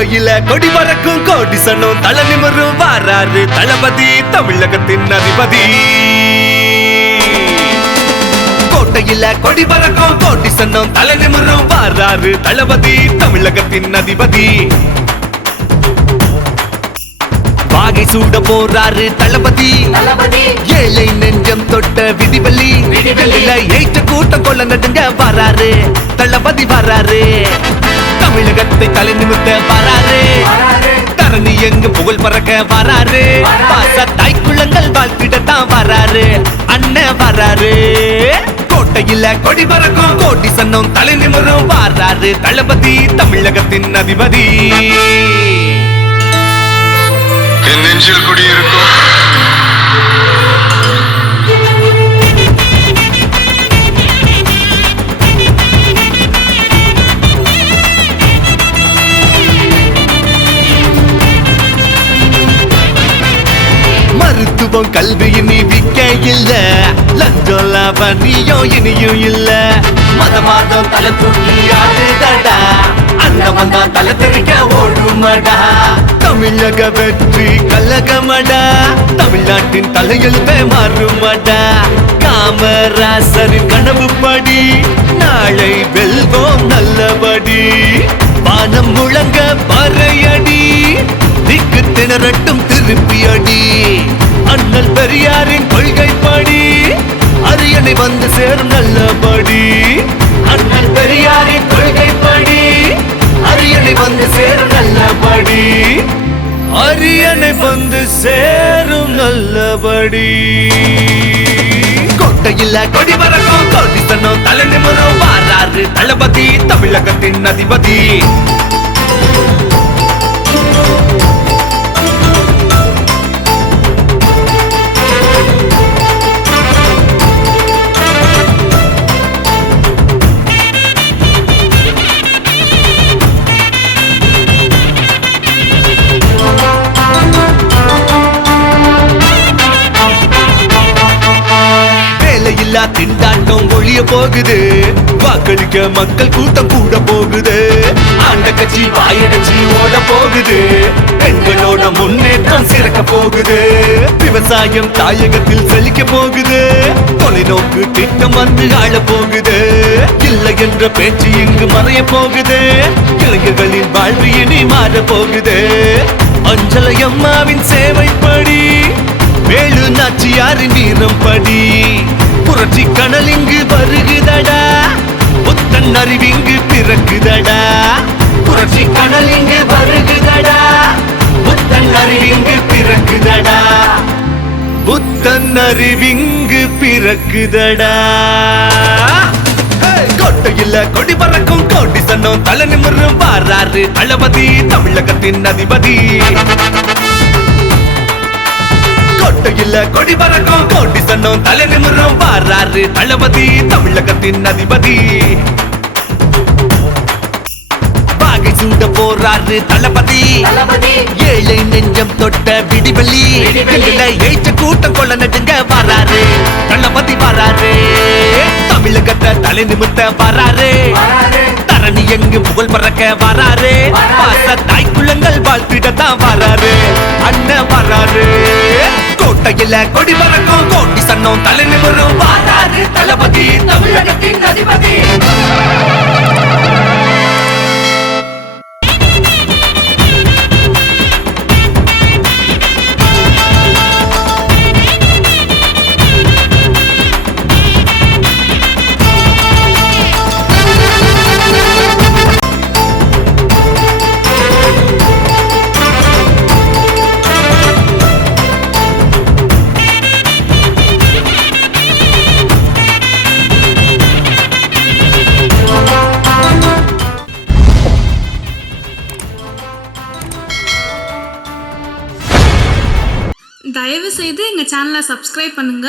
கோட்டையில கொடி பறக்கும் கோடி சன்னம் தலை நிமிரும் வாராரு தளபதி தமிழகத்தின் அதிபதி. கோட்டையில கொடி பறக்கும் கோடி சன்னம் தலை நிமிரும் வாராரு தளபதி தமிழகத்தின் அதிபதி. வாகை சூட போறாரு தளபதி ஏழை நெஞ்சம் தொட்ட விதிவலி ஏற்ற கூட்டம் கொள்ள நடுங்க வராரு தளபதி வராரு தமிழகத்தை தலை நிமிர்த்த வராரு தரணி எங்கு புகழ் பறக்க வராரு பாச தாய்க்குள்ளங்கள் வாழ்த்திடத்தான் வராரு அண்ணன் வராரு. கோட்டையில கொடி பறக்கும் கோடி சன்னம் தலை நிமிரும் வராரு தளபதி தமிழகத்தின் அதிபதி. என் நெஞ்சில் குடியிருக்கும் மருத்துவம் கல்வி இனி விக்க இல்ல லஞ்சம் லாபனியும் இனியும் இல்ல மதமாதம் தலை தூக்கி ஆடுதடா அண்ணன் தான் தலை தெரிக்க ஓடுமடா தமிழக வெற்றி கலகமடா தமிழ்நாட்டின் தலையெழுத்தே மாறுமடா காமராசரின் கனவு படி நாளை வெல்வோம் நல்லபடி வானம் முழங்க பறையடி திக்கு திணறட்டும் திருப்பி அடி அண்ணல் பெரியாரின் கொள்கை படி அரியணை வந்து சேரும் நல்லபடி அண்ணல் பெரியாரின் கொள்கை படி அரியணை வந்து சேரும் நல்லபடி அரியணை வந்து சேரும் நல்லபடி. கோட்டையில கொடி பறக்கும் கோடி சன்னம் தலை நிமிரும் வாராரு தளபதி தமிழகத்தின் அதிபதி. திண்டாட்டம் ஒழிய போகுது வாக்களிக்க மக்கள் கூட்டம் கூட போகுது ஆண்ட கட்சி வாயடைச்சி ஓட போகுது பெண்களோட முன்னேற்றம் சிறக்க போகுது விவசாயம் தாயகத்தில் செழிக்க போகுது தொலைநோக்கு திட்டம் வந்து ஆள போகுது இல்லை என்ற பேச்சு இங்கு மறைய போகுது இளைஞர்களின் வாழ்வு இனி மாற போகுது அஞ்சலை அம்மாவின் சேவைப்படி வேலு நாச்சியாரின் வீரம் படி புரட்சி கனல் இங்கு வருகுதடா புத்தன் அறிவிங்கு பிறக்குதடா புரட்சி கனல் இங்கு வருகுதடா புத்தன் அறிவிங்கு பிறக்குதடா புத்தன் அறிவிங்கு பிறக்குதடா. கோட்டையில கொடி பறக்கும் கோடி சன்னம் தலை நிமிரும் வாராரு தளபதி தமிழகத்தின் அதிபதி. கோட்டையில கொடி பறக்கும் கோடி சன்னம் தலை நிமிரும் வாராரு தளபதி தமிழகத்தின் அதிபதி. வாகை சூட போறாரு தளபதி ஏழை நெஞ்சம் தொட்ட விடிவெளி ஏற்ற கூட்டம் கொள்ள நடுங்க வராரு தளபதி வராரு தமிழகத்தை தலை நிமிர்த்த வராரு தரணி எங்கு புகழ் பறக்க வராரு பாச தாய்க்குள்ளங்கள் வாழ்த்திடத்தான் வராரு அண்ணன் வராரு. கோட்டையில கொடி பறக்கும் கோடி சன்னம் தலை நிமிரும் வாராரு தளபதி தமிழகத்தின் அதிபதி. தயவு செய்து எங்க சேனலை சப்ஸ்கிரைப் பண்ணுங்க.